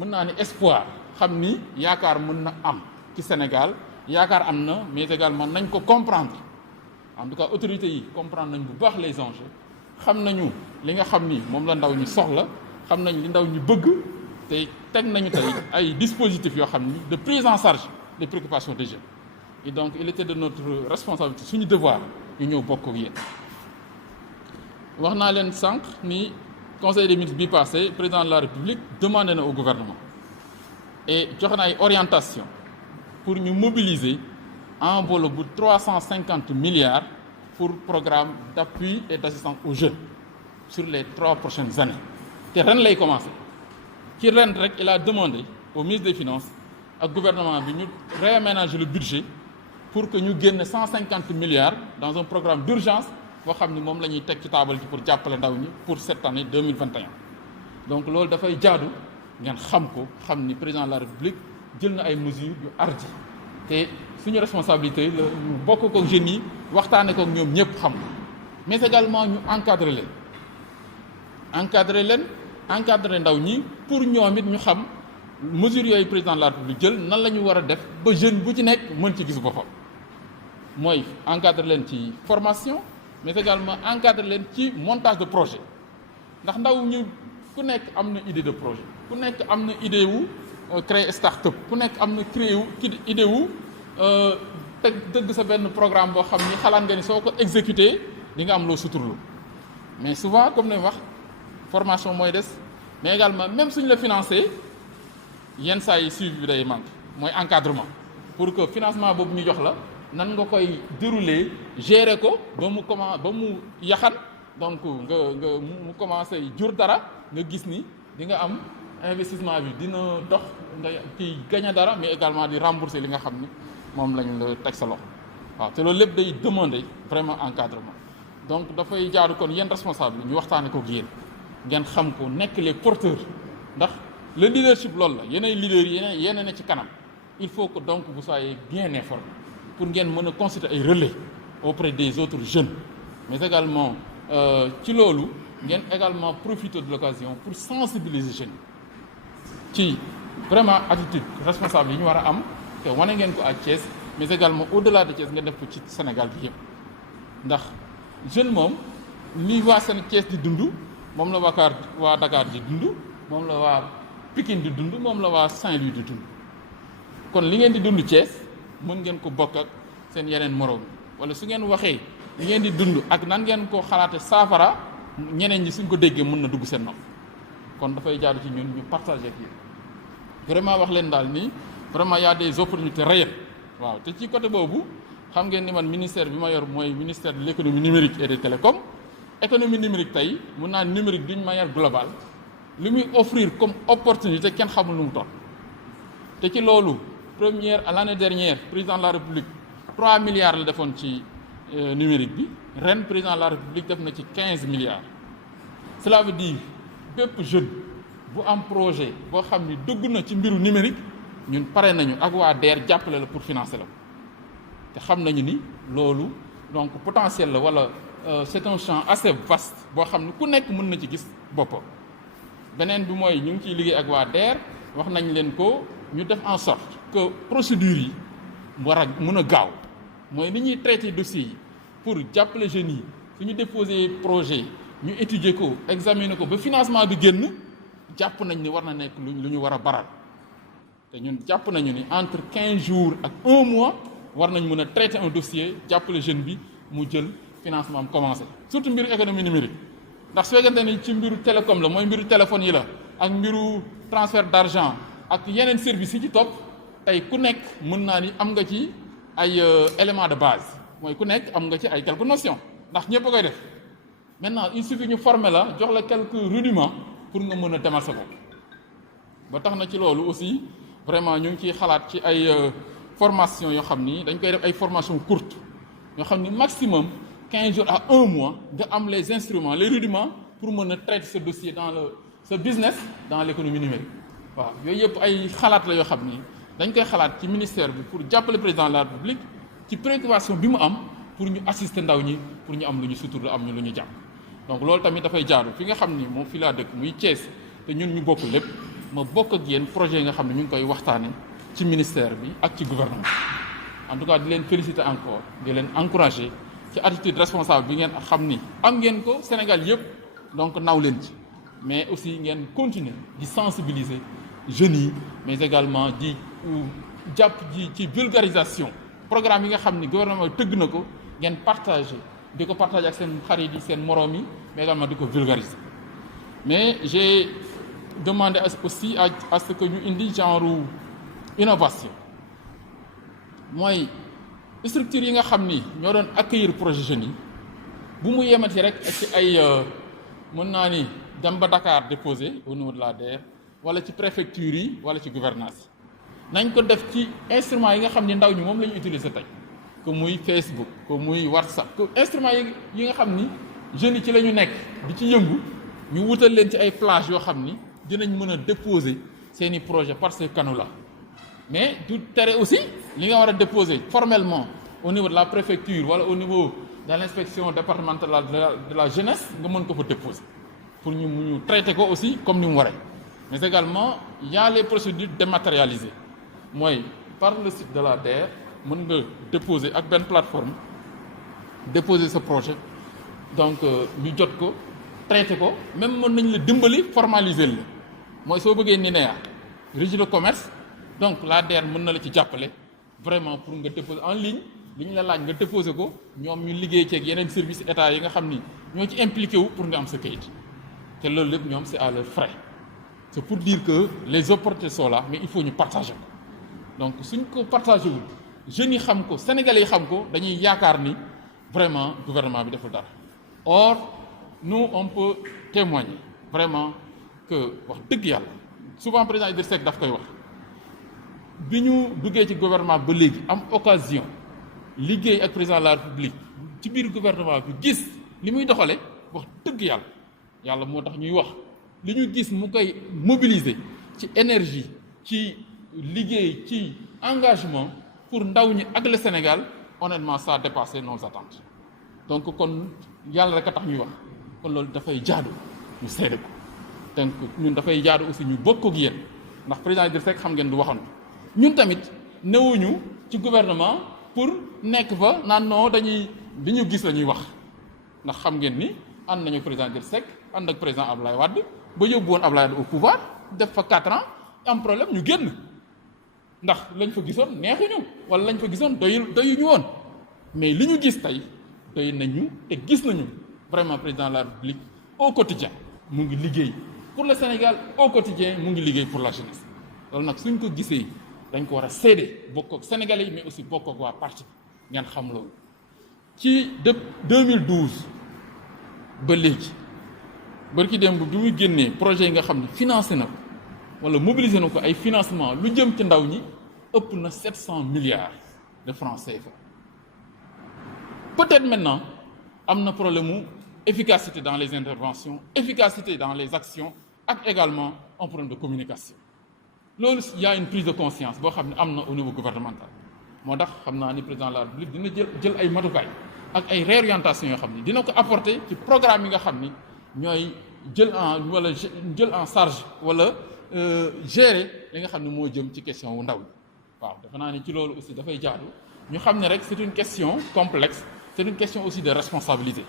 mën naa ni espoir xam ni yaakaar mën na am ci Sénégal yaakaar am na mais également nañ ko comprendre en tout cas autorités yi comprendre nañ bu baax les enjeux xam nañu li nga xam ni moom la ndaw ñi soxla xam nañ li ndaw ñi bëgg te teg nañu tey ay dispositifs yoo xam ni de prise en charge des préoccupations des jeunes et donc il était de notre responsabilité suñu devoir ñu ñëw bokk ak yéen. wax naa leen sànq ni conseil des ministres bi passé président de la république demandé na au gouvernement et joxe na ay orientation pour ñu mobiliser enveloppe bu 350 milliards pour programme d'appui et d'assistance aux jeunes sur les 3 prochaines années te ren lay commencé ci ren rek il a demandé au ministre des finances ak gouvernement bi ñu réaménager le budget pour que ñu génne 150 milliards dans un programme d'urgence boo xam ni moom la ñuy teg ci taabal ji pour jàppale ndaw ñi pour cette année 2021 donc loolu dafay jaadu ngeen xam ko xam ni président de la république jël na ay mesures yu ardi te suñu responsabilité la ñu bokk ko jeunes yi waxtaane ko ñoom ñëpp xam mais également ñu encadrer ndaw ñi pour ñoom it ñu xam mesures yooyu président de la république jël nan la ñu war a def ba jeune bu ci nekk mën ci gis boppam mooy encadrer leen ci formation mais également encadrer leen ci montage de projet ndax ndaw ñu ku nekk am na idée de projet ku nekk am na idée wu créer start-up ku nekk am na idée wu teg dëgg sa benn programme boo xam ni xalaat nga ni soo ko exécuter di nga am loo suturlu mais souvent comme ne wax formation mooy des mais également même suñ la financé yenn saa yi suivi bi day manque mooy encadrement pour que financement boobu ñu jox la nan nga koy dérouler gérer ko ba mu yaxan donc mu commencé jur dara nga gis ni di nga am investissement bi dina dox nga ci gagner dara mais également di rembourser li nga xam ni moom lañ la teg sa loxo waaw te loolu lépp day demander vraiment encadrement donc dafay jaaru kon yéen responsable ñu waxtaane ko ak yéen ngeen xam ko nekk les porteurs ndax le leadership loolu la yéenay leaders yi yéen ne ci kanam il faut que donc vous soyez bien informés pour ngeen mën a constituer ay relais auprès des autres jeunes mais également ci loolu ngeen également profiter de l'occasion pour sensibiliser jeunes ci vraiment attitude responsable yi ñu war a am te wane ngeen ko à Thiès mais également au-delà de Thiès nga def ko ci Sénégal bi yëpp ndax jeune moom li waa seen Thiès di dund moom la waa Dakar di dund moom la waa Pikine di dund moom la waa Saint-Louis di dund kon li ngeen di dund Thiès mën ngeen ko bokk ak seen yeneen moroom wala su ngeen waxee li ngeen di dund ak nan ngeen ko xalaate saafara ñeneen ñi suñ ko déggee mën na dugg seen nopp kon dafay jaadu ci ñun ñu partager ak yéen vraiment wax leen daal ni vraiment y a des opportunités réelles waaw te ci côté boobu xam ngeen ni man ministère bi ma yor mooy ministère de l'économie numérique et des télécoms économie numérique tey mun naa numérique d'une manière globale li muy offrir comme opportunité kenn xamul nu mu toll te ci loolu l'année dernière président de la république 3 milliards la defoon ci numérique bi ren président de la république def na ci 15 milliards cela veut dire bépp jeune bu am projet boo xam ni dugg na ci mbiru numérique ñun pare nañu ak waa DER jàppale la pour financer la te xam nañu ni loolu donc potentiel la wala c'est un champ assez vaste boo xam ne ku nekk mën na ci gis boppam beneen bi mooy ñu ngi ciy liggéey ak waa DER wax nañ leen ko ñu def en sorte que procédure yi war a mën a gaaw mooy ni ñuy traiter dossiers yi pour jàppale jeunes yi su ñu déposer projet ñu étudier ko examiner ko ba financement bi génn jàpp nañ ni war na nekk lu ñu war a baral te ñun jàpp nañu ni entre 15 jours ak 1 mois war nañ mën a traiter un dossier jàppale jeune bi mu jël financement am commencé surtout mbiru économie numérique ndax su fekkente ni ci mbiru télécom la mooy mbiru téléphone yi la ak mbiru transfert d'argent ak yeneen services yi ci topp tey ku nekk mën naa ni am nga ci ay éléments de base mooy ku nekk am nga ci ay quelques notions ndax ñëpp a koy def maintenant il suffit ñu former la jox la quelques rudiments pour nga mën a demal sa bopp ba tax na ci loolu aussi vraiment ñu ngi ciy xalaat ci ay formation yoo xam ni dañ koy def ay formation courte yoo xam ni maximum 15 jours à 1 mois nga am les instruments les rudiments pour mën a traiter ce dossier dans ce business dans l'économie numérique waaw yooyu yëpp ay xalaat la yoo xam ni dañ koy xalaat ci ministère bi pour jàppale président de la République ci préoccupation bi mu am pour ñu assister ndaw ñi pour ñu am lu ñu sutur am ñu lu ñu jàpp donc loolu tamit dafay jaaru fi nga xam ni moom fi laa dëkk muy Thiès te ñun ñu bokk lépp ma bokk ak yéen projet yi nga xam ne ñu ngi koy waxtaane ci ministère bi ak ci gouvernement en tout cas di leen féliciter encore di leen encourager ci attitude responsable bi ngeen xam ni am ngeen ko Sénégal yëpp donc naw leen ci mais aussi ngeen continuer di sensibiliser jeunes yi mais également di jàpp ci vulgarisation programme yi nga xam ni gouvernement bi tëgg na ko ngeen partager di ko partager ak seen xarit yi seen moroom yi mais également di ko vulgariser mais j'ai demandé aussi à ce que ñu indi genre innovation mooy structure yi nga xam ni ñoo doon accueillir projet jeunes yi bu mu yemati rek ci ay mën naa ni dem ba Dakar déposer au niveau de la DER wala ci préfecture yi wala ci gouvernance nañ ko def ci instruments yi nga xam ni ndaw ñi moom la ñu utiliser tey que muy Facebook que muy WhatsApp que instruments yi nga xam ni jeunes yi ci la ñu nekk di ci yëngu ñu wutal leen ci ay plage yoo xam ni dinañ mën a déposer seeni projet par ces canaux là mais du tere aussi li nga war a déposer formellement au niveau de la préfecture wala au niveau de l'inspection départementale de la jeunesse nga mën ko fa déposer pour ñu traiter ko aussi comme ni mu waree mais également il y a les procédures dématérialisées mooy par le site de la DER mën nga déposer ak benn plateforme déposer sa projet donc ñu jot ko traiter ko même mën nañ la dimbali formaliser la mooy soo bëggee NINEA registre de commerce donc la DER mën na la ci jàppale vraiment pour nga déposer en ligne li ñu la laaj nga déposer ko ñoom ñu liggéey ceeg yeneen service état yi nga xam ni ñoo ci impliqué wu pour nga am sa kayit te loolu lépp ñoom c'est à leurs frais c'est pour dire que les opportunités sont là mais il faut ñu partager ko donc suñ ko partagé wul jeunes yi xam ko sénégalais yi xam ko dañuy yaakaar ni vraiment gouvernement bi deful dara or nous on peut témoigner vraiment que wax dëgg yàlla souvent président Idrissa Seck daf koy wax bi ñu duggee ci gouvernement ba léegi am occasion liggéey ak président de la République ci biir gouvernement bi gis li muy doxale wax dëgg yàlla moo tax ñuy wax li ñu gis mu koy mobiliser ci énergie ci liggéey ci engagement pour ndaw ñi ak le Sénégal honnêtement ça a dépassé nos attentes donc kon yàlla rek a tax ñuy wax kon loolu dafay jaadu ñu seede ko donc ñun dafay jaadu aussi ñu bokk ak yéen ndax président Idrissa Seck xam ngeen du waxoon ñun tamit newuñu ci gouvernement pour nekk fa naan non dañuy li ñu gis la ñuy wax ndax xam ngeen ni ànd nañu président Idrissa Seck ànd ak président Abdoulaye Wade ba yóbbu woon Abdoulaye Wade au pouvoir def fa 4 ans am problème ñu génn ndax lañ fa gisoon neexuñu wala lañ fa gisoon doyuñu woon mais li ñu gis tey doy nañu te gis nañu vraiment président de la République au quotidien mu ngi liggéey pour le Sénégal au quotidien mu ngi liggéey pour la jeunesse loolu nag suñ ko gisee dañ ko war a seede bokk ak Sénégalais yi mais aussi bokk ak waa parti ngeen xam loolu ci de 2012 ba léegi barki démb bi muy génnee projet yi nga xam ne financé na ko wala mobilisé na ko ay financement lu jëm ci ndaw ñi ëpp na 700 milliards de francs CFA peut-être maintenant am na problème mu efficacité dans les interventions efficacité dans les actions ak également un problème de communication loolu il y a une prise de conscience boo xam ne am na au niveau gouvernemental moo tax xam naa ni président de la République dina jël ay matukaay ak ay réorientation yoo xam ni dina ko apporter ci programme yi nga xam ni ñooy jël en charge wala gérer li nga xam ne moo jëm ci question wu ndaw ñi waaw dafa naa ni ci loolu aussi dafay jaadu ñu xam ne rek c'est une question complexe c'est une question aussi de responsabilité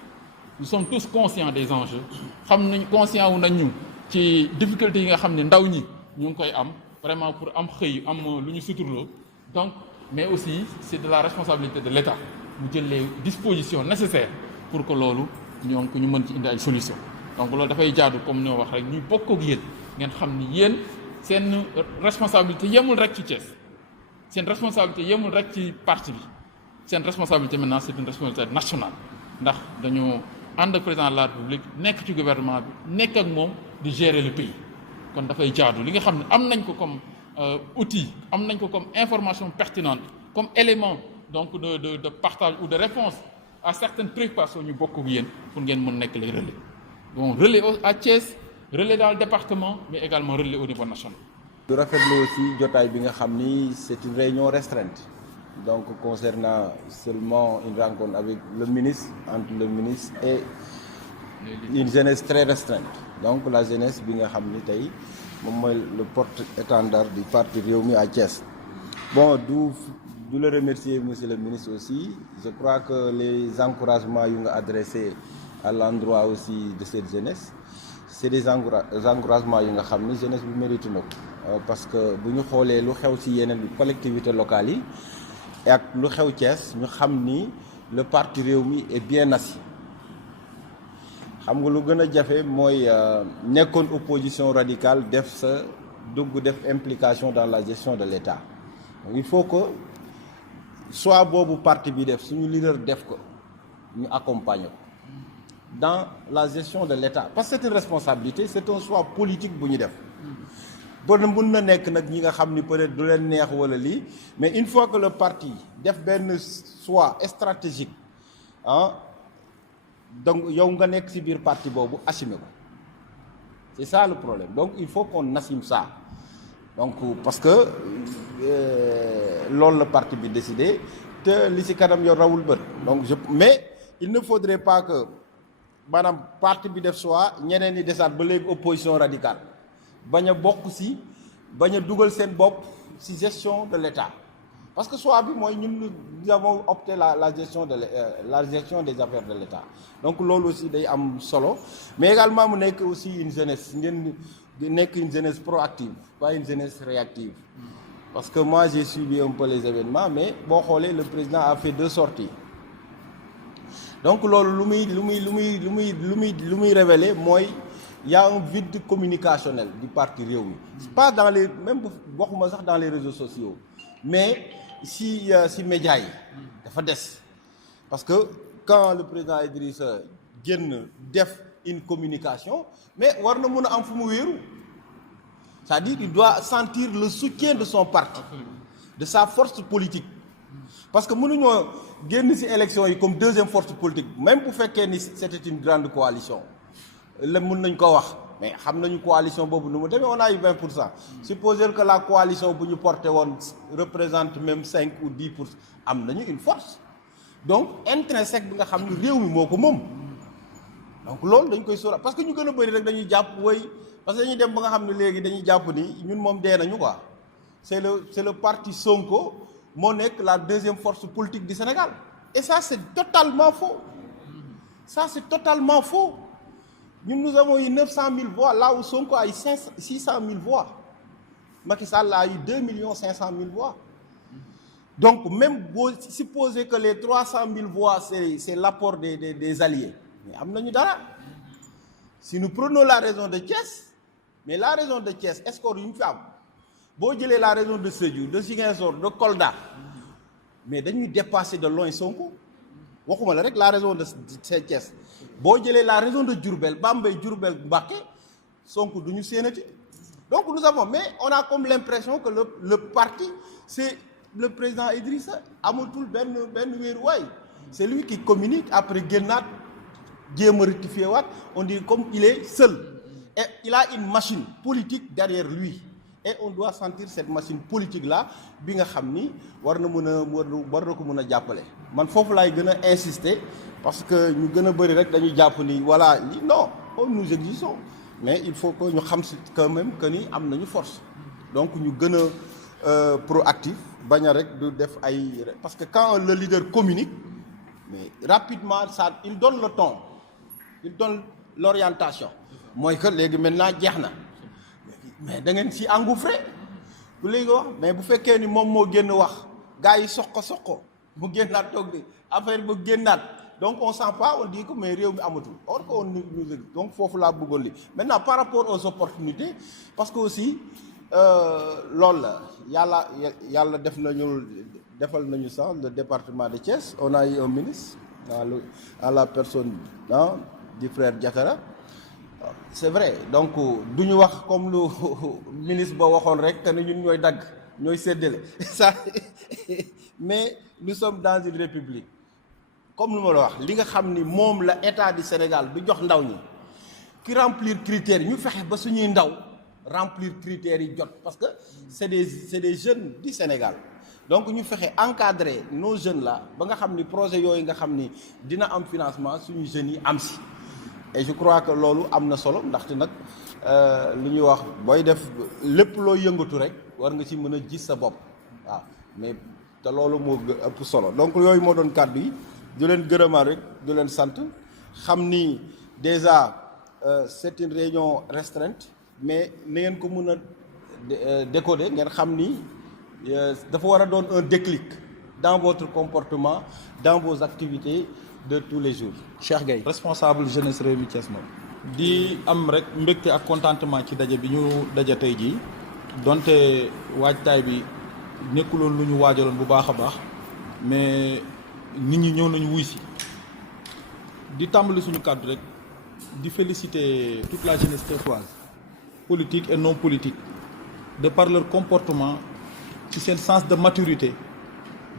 nous sommes tous conscients des enjeux xam nañ conscient wu nañu ci difficultés yi nga xam ne ndaw ñi ñu ngi koy am vraiment pour am xëy am lu ñu suturloo donc mais aussi c'est de la responsabilité de l'État mu jël les dispositions nécessaires pour que loolu ñoo ko ñu mën ci indi ay solutions donc loolu dafay jaadu comme ni ma wax rek ñu bokk ak yéen ngeen xam ni yéen seen responsabilité yemul rek ci Thiès seen responsabilité yemul rek ci parti bi seen responsabilité maintenant c'est une responsabilité nationale ndax dañoo ànd ak président de la République nekk ci gouvernement bi nekk ak moom di gérer le pays kon dafay jaadu li nga xam ne am nañ ko comme outil am nañ ko comme information pertinente comme élément donc de partage ou de réponse à certaines préoccupations ñu bokk ak yéen pour ngeen mën nekk les relais bon relais à Thiès relais dans le département mais également relais au niveau national. du rafetlu aussi jotaay bi nga xam ni c'est une réunion restreinte donc concernant seulement une rencontre avec le ministre entre le ministre et une jeunesse très restreinte donc la jeunesse bi nga xam ni tey moom mooy le porte-étendard du parti Rewmi à Thiès. Bon, du le remercier monsieur le ministre aussi. Je crois que les encouragements yu nga adressés à l'endroit aussi de cette jeunesse, c'est des encouragements yu nga xam ni jeunesse bi mérite na ko parce que bu ñu xoolee lu xew ci yeneen collectivités locales yi ak lu xew Thiès ñu xam ni le parti Rewmi est bien assis. xam nga lu gën a jafe mooy nekkoon opposition radicale def sa dugg def implication dans la gestion de l'État. Donc il faut que soit boobu parti bi def suñu leader def ko ñu accompagner ko dans la gestion de l'État parce que c'est une responsabilité, c'est un choix politique bu ñu def. bon mun na nekk nag ñi nga xam ni peut-être du leen neex wala lii mais une fois que le parti def benn choix stratégique donc yow nga nekk ci biir parti boobu assumer ko c'est ça le problème. Donc il faut qu'on assume ça. Donc parce que loolu la parti bi décidé te li ci kanam yow rawul bët. Donc mais il ne faudrait pas que maanaam parti bi def choix ñeneen ñi desaat ba léegi opposition radicale bañ a bokk ci bañ a dugal seen bopp ci gestion de l'État parce que choix bi mooy ñun nous avons opté la gestion des affaires de l'État. Donc loolu aussi day am solo mais également mu nekk aussi une jeunesse ngeen nekk une jeunesse proactive pas une jeunesse réactive parce que moi j'ai suivi un peu les événements mais boo xoolee le président a fait 2 sorties. Donc loolu lu muy révéler mooy y a un vide communicationnel du parti Rewmi pas dans les même waxuma sax dans les réseaux sociaux mais si médias yi dafa des parce que quand le président Idrissa génn def une communication mais war na mën a am fu mu wéeru c'est-à-dire il doit sentir le soutien de son parti de sa force politique parce que mënuñoo génn ci élection yi comme deuxième force politique même bu fekkee ni c'était une grande coalition la mën nañ ko wax mais xam nañu coalition boobu nu mu demee on a eu 20%. Supposer que la coalition bu ñu porté woon représente même 5 ou 10%, am nañu une force donc intrinsèque bi nga xam ni réew mi moo ko moom. Donc loolu dañ koy sóora parce que ñu gën a bëri rek dañuy jàpp woy parce que dañuy dem ba nga xam ne léegi dañuy jàpp ni ñun moom dee nañu quoi. C'est le parti Sonko moo nekk la deuxième force politique du Sénégal et ça c'est totalement faux. Ça c'est totalement faux. Nous avons eu 900 000 voix là où Sonko a eu 600 000 voix. Macky Sall a eu 2 500 000 voix. Donc même supposer que les 300 000 voix c'est l'apport des alliés. Mais am nañu dara. Si nous prenons la région de Thiès, mais la région de Thiès score yu ñu fi am boo jëlee la région de Sédhiou de Ziguinchor de Kolda mais dañuy dépasser de loin Sonko waxuma la rek la région de Thiès boo jëlee la région de Diourbel Bambey Diourbel Mbacké Sonko du ñu séenati donc nous avons mais on a comme l'impression que le parti c'est le président Idrissa amatul benn wéeruwaay c'est lui qui communique après génnaat jéem a rectifier waat on dit comme il est seul et il a une machine politique derrière lui et on doit sentir cette machine politique là bi nga xam ni war na ko mën a jàppale man foofu laay gën a insister parce que ñu gën a bëri rek dañuy jàpp ni voilà non nous existons mais il faut que ñu xam si quand même que ni am nañu force donc ñu gën a proactif bañ a rek du def ay parce que quand le leader communique mais rapidement ça il donne le ton il donne l'orientation mooy que léegi maintenant jeex na mais da ngeen ci engouffré bu léegi wax mais bu fekkee ni moom moo génn wax gars yi soq ko mu génnaat toog di affaire ba génnaat donc on sent pas on dit que mais réew mi amatul or que on nous donc foofu laa bëggoon li maintenant par rapport aux opportunités parce que aussi loolu la yàlla defal nañu sax le département de Thiès on a eu un ministre à la personne du frère Diatara. C'est vrai donc du ñu wax comme lu ministre ba waxoon rek que ne ñun ñooy dagg ñooy séddale ça mais nous sommes dans une république comme lu ma la wax li nga xam ni moom la état du Sénégal du jox ndaw ñi ki remplir critères yi ñu fexe ba suñuy ndaw remplir critères yi jot parce que c'est des jeunes du Sénégal donc ñu fexe encadrer nos jeunes là ba nga xam ni projet yooyu nga xam ni dina am financement suñu jeunes yi am si. Et je crois que loolu am na solo ndaxte nag lu ñuy wax booy def lépp loo yëngatu rek war nga ci mën a gis sa bopp waaw mais te loolu moo ëpp solo donc yooyu moo doon kàddu yi du leen gërëmaat rek du leen sant xam ni déjà c'est une réunion restreinte mais na ngeen ko mën a décoder ngeen xam ni dafa war a doon un déclic dans votre comportement dans vos activités de tous les jours. Cheikh Gueye responsable jeunesse Rewmi Thiès Nord di am rek mbégte ak contentement ci daje bi ñu daje tey jii donte waajtaay bi nekkuloon lu ñu waajaloon bu baax a baax mais nit ñi ñëw nañu wuy si di tàmbali suñu kàddu rek di féliciter toute la jeunesse thiessoise politique et non politique de par leur comportement ci seen sens de maturité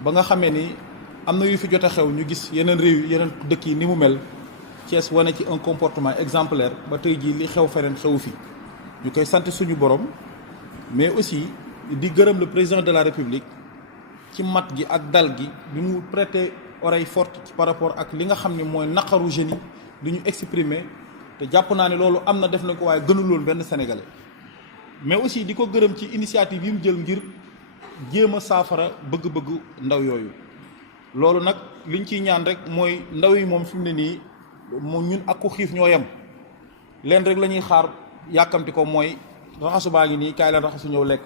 ba nga xamee ni am na yu fi jot a xew ñu gis yeneen réew yeneen dëkk yi ni mu mel Thiès wane ci un comportement exemplaire ba tey jii li xew feneen xewu fi ñu koy sant suñu borom mais aussi di gërëm le président de la République ci mat gi ak dal gi bi mu prêter oreille forte par rapport ak li nga xam ne mooy naqaru jeunes yi li ñu exprimer te jàpp naa ne loolu am na def na ko waaye gënuloon benn Sénégalais mais aussi di ko gërëm ci initiative yi mu jël ngir jéem a saafara bëgg-bëggu ndaw yooyu loolu nag liñ ciy ñaan rek mooy ndaw yi moom fi mu ne nii moom ñun ak ku xiif ñoo yem leen rek la ñuy xaar yàkkamti ko mooy raxasu baa ngi nii kaay leen raxasu ñëw lekk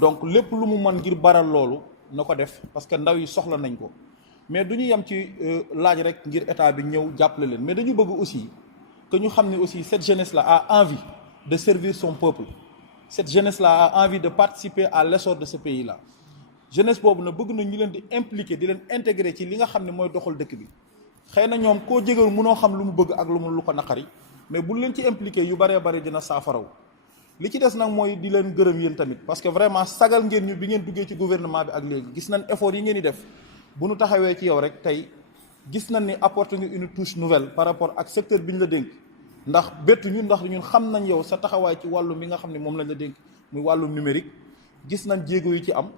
donc lépp lu mu mën ngir baral loolu na ko def parce que ndaw yi soxla nañ ko mais du ñu yem ci laaj rek ngir état bi ñëw jàppale leen mais dañu bëgg aussi que ñu xam ne aussi cette jeunesse là a envie de servir son peuple cette jeunesse là a envie de participer à l'essor de ce pays là jeunesse boobu na bëgg na ñu leen di impliquer di leen intégrer ci li nga xam ne mooy doxal dëkk bi xëy na ñoom koo jégal mënoo xam lu mu bëgg ak lu ko naqari mais bu leen ci impliquer yu bëree bëri dina saafaraw li ci des nag mooy di leen gërëm yéen tamit parce que vraiment sagal ngeen ñu bi ngeen duggee ci gouvernement bi ak léegi gis nañ effort yi ngeen di def bu nu taxawee ci yow rek tey gis nañ ni apporté nga une touche nouvelle par rapport ak secteur bi ñu la dénk ndax bettu ñun ndax ñun xam nañ yow sa taxawaay ci wàllum bi nga xam ne moom lañ la dénk muy wàllum numérique gis nañ jéego yi ci am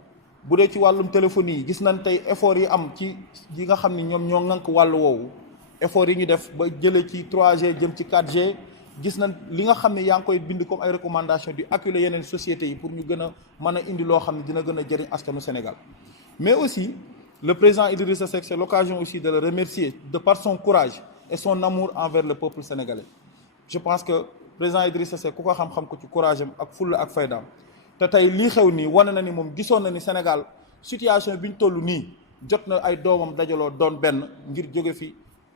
bu dee ci wàllum téléphonie yi gis nañ tey effort yi am ci yi nga xam ne ñoom ñoo ŋànk wàllu woowu effort yi ñu def ba jëlee ci 3G jëm ci 4G gis nañ li nga xam ne yaa ngi koy bind comme ay recommandations di acculer yeneen sociétés yi pour ñu gën a mën a indi loo xam ne dina gën a jëriñ askanu Sénégal mais aussi le président Idrissa Seck c'est l'occasion aussi de le remercier de par son courage et son amour envers le peuple sénégalais je pense que président Idrissa Seck ku ko xam-xam ko ci courage am ak fulla ak faydaam te tey lii xew nii wane na ni moom gisoon na ni Sénégal situation bi ñu toll nii jot na ay doomam dajaloo doon benn ngir jóge fi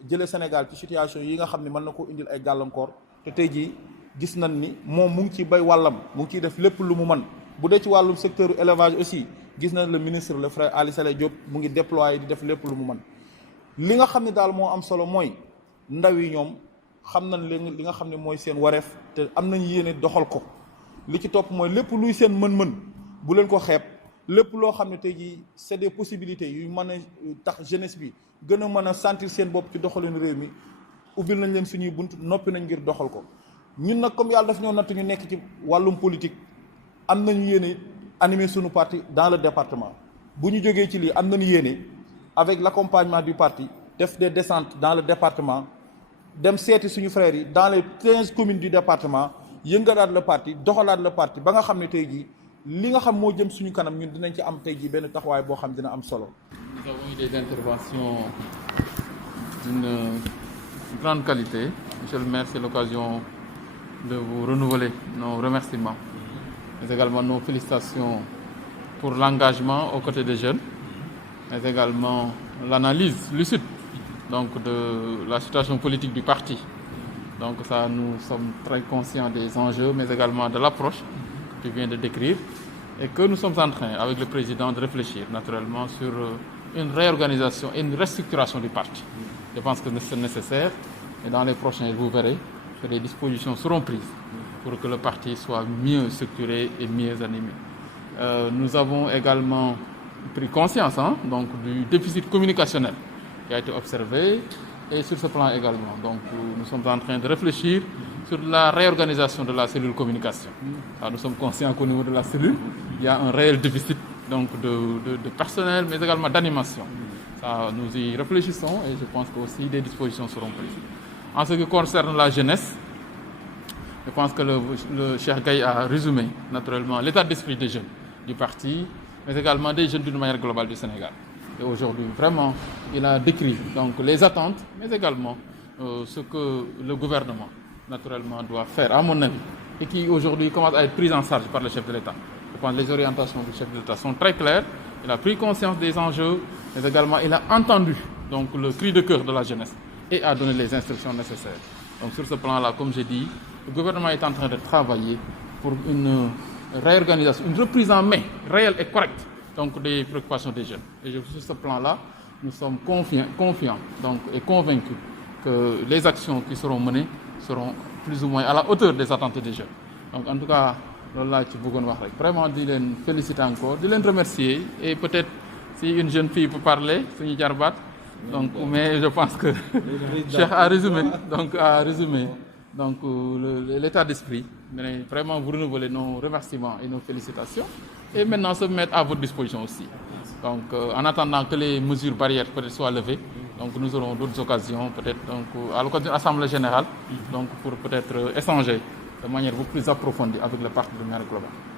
jële Sénégal ci situation yi nga xam ne mën na ko indil ay gàllankoor te tey jii gis nañ ni moom mu ngi ci bay wàllam mu ngi ciy def lépp lu mu mën bu dee ci wàllum secteur élevage aussi gis nañ le ministre le frère Ali Saleh Diop mu ngi déployer di def lépp lu mu mën li nga xam ne daal moo am solo mooy ndaw yi ñoom xam nañ leen li nga xam ne mooy seen wareef te am nañ yéene doxal ko li ci topp mooy lépp luy seen mën-mën bu leen ko xeeb lépp loo xam ne tey jii c'est des possibilités yu mën a tax jeunesse bi gën a mën a sentir seen bopp ci doxalinu réew mi ubbil nañ leen suñuy bunt noppi nañ ngir doxal ko ñun nag comme yàlla daf ñoo natt ñu nekk ci wàllum politique am nañu yéene animer suñu parti dans le département bu ñu jógee ci lii am nañu yéene avec l'accompagnement du parti def des descentes dans le département dem seeti suñu frères yi dans les 15 communes du département yëngalaat le parti doxalaat le parti ba nga xam ne tey jii li nga xam moo jëm suñu kanam ñun dinañ ci am tey jii benn taxawaay boo xam dina am solo. Nous avons eu des interventions d'une grande qualité. Monsieur le maire, c'est l'occasion de vous renouveler nos remerciements, mais également nos félicitations pour l'engagement aux côtés des jeunes, mais également l'analyse lucide donc de la situation politique du parti. Donc ça, nous sommes très conscients des enjeux, mais également de l'approche que tu viens de décrire et que nous sommes en train, avec le président, de réfléchir naturellement sur une réorganisation et une restructuration du parti. Je pense que c'est nécessaire et dans les prochains jours, vous verrez que les dispositions seront prises pour que le parti soit mieux structuré et mieux animé. Nous avons également pris conscience donc, du déficit communicationnel qui a été observé et sur ce plan également. Donc nous sommes en train de réfléchir sur la réorganisation de la cellule communication. Alors, nous sommes conscients qu'au niveau de la cellule, il y a un réel déficit donc, de personnel, mais également d'animation. Ça, nous y réfléchissons et je pense qu'aussi des dispositions seront prises. En ce qui concerne la jeunesse, je pense que le Cheikh Gaye a résumé naturellement l'état d'esprit des jeunes du parti, mais également des jeunes d'une manière globale du Sénégal. Et aujourd'hui, vraiment, il a décrit donc, les attentes, mais également ce que le gouvernement, naturellement, doit faire, à mon avis, et qui aujourd'hui commence à être pris en charge par le chef de l'État. Je pense que les orientations du chef de l'État sont très claires. Il a pris conscience des enjeux, mais également il a entendu donc, le cri de cœur de la jeunesse et a donné les instructions nécessaires. Donc sur ce plan-là, comme j'ai dit, le gouvernement est en train de travailler pour une réorganisation, une reprise en main réelle et correcte donc, des préoccupations des jeunes. Et sur ce plan-là, nous sommes confiants donc, et convaincus que les actions qui seront menées seront plus ou moins à la hauteur des attentes des jeunes. Donc en tout cas, là, tu veux wax rek vraiment di leen féliciter encore, di leen remercier et peut-être si une jeune fille peut parler, suñu jarbaat. Donc, mais je pense que Cheikh a résumé donc l'état d'esprit. Mais vraiment, vous renouvelez nos remerciements et nos félicitations. Et maintenant, se mettre à votre disposition aussi. Donc, en attendant que les mesures barrières peut-être soient levées, donc nous aurons d'autres occasions, peut-être donc à l'occasion de l'Assemblée générale, donc pour peut-être échanger de manière beaucoup plus approfondie avec le parti de manière globale.